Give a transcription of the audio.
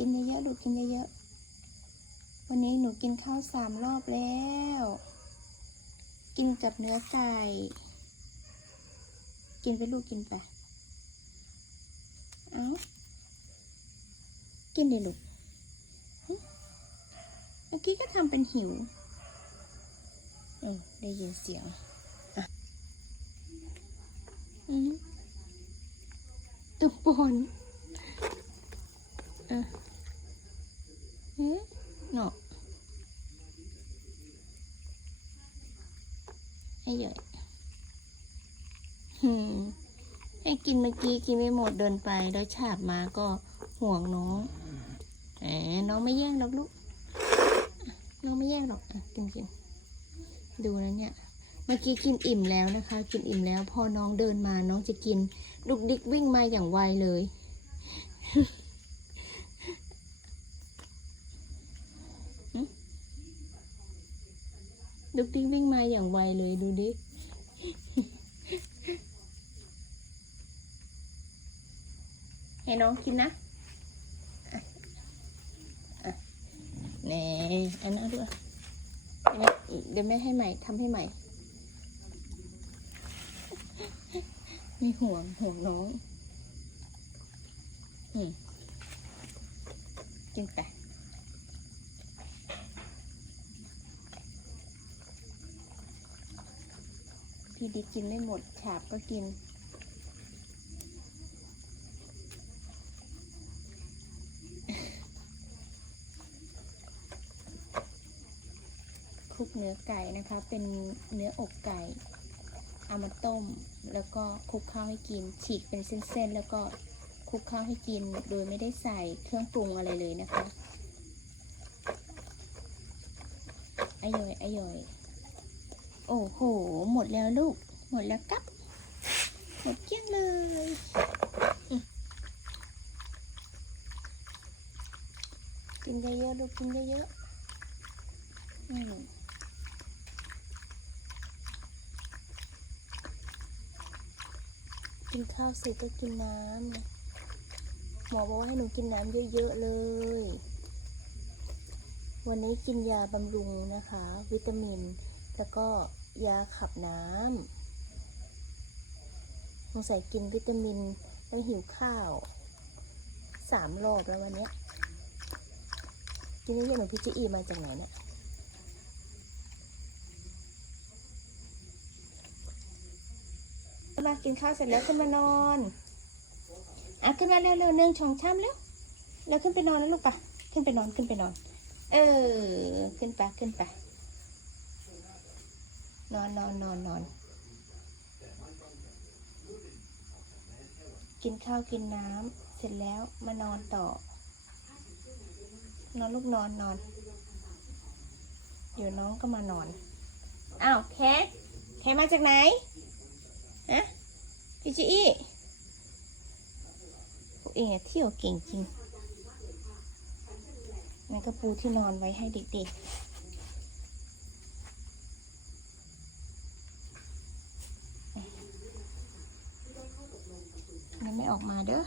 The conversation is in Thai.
กินเยอะๆลูกกินเยอะๆวันนี้หนูกินข้าวสามรอบแล้ว กินกับเนื้อไก่ กินไปลูกกินไป เอากินดิลูกเมื่อกี้ก็ทำเป็นหิวเออได้ยินเสียงอะอืมตุกปนเออ เนาะไอ้เหยอยหืมให้กินเมื่อกี้กินไม่หมดเดินไป แล้วฉาบมาก็ห่วงน้องแหมน้องไม่แย่งหรอกลูก น้องไม่แย่งหรอกกินกินดูนะเนี่ย เมื่อกี้กินอิ่มแล้วนะคะ กินอิ่มแล้วพอน้องเดินมาน้องจะกินดุกดิกวิ่งมาอย่างไวเลย ดุกดิกวิ่งมาอย่างไวเลยดูดิ ให้น้องกินนะอะอ่อันนั้นด้วยเดี๋ยวแม่ให้ใหม่ทำให้ใหม่ ไม่ห่วงห่วงน้อง อืมกินไป พี่ดิกินไม่หมด ฉาบก็กิน คลุกเนื้อไก่นะคะ เป็นเนื้ออกไก่ เอามาต้ม แล้วก็คลุกข้าวให้กิน ฉีกเป็นเส้นๆ แล้วก็คลุกข้าวให้กิน โดยไม่ได้ใส่เครื่องปรุงอะไรเลยนะคะอร่อยอร่อย โอ้โห หมดแล้วลูก หมดแล้วครับ หมดเกลี้ยงเลยอืมกินเยอะๆลูกกินเยอะๆอืมกินข้าวเสร็จก็กินน้ำหมอบอกว่าให้หนูกินน้ำเยอะๆเลย วันนี้กินยาบำรุงนะคะ วิตามิน แล้วก็ยาขับน้ำสงสัยกินวิตามินแล้วหิวข้าวสามรอบแล้ววันนี้กินนี่ยังหนูพี่จีอีมาจากไหนเนี่ยมากินข้าวเสร็จแล้วขึ้นมานอนอะขึ้นมาเร็วๆเนื่องชองช่ำเร็วเร็วขึ้นไปนอนแล้วลูกปะขึ้นไปนอนขึ้นไปนอน เออ ขึ้นไปขึ้นไป นอนนอนนอนนอนกินข้าวกินน้ำเสร็จแล้วมานอนต่อ นอนลูกนอนนอน เดี๋ยวน้องก็มานอน อ้าวแคทแคทมาจากไหนฮะพี่จีอี้พวกเองเที่ยวเก่งจริงนั่นก็ปูที่นอนไว้ให้เด็กๆมันไม่ ออกมาเด้อ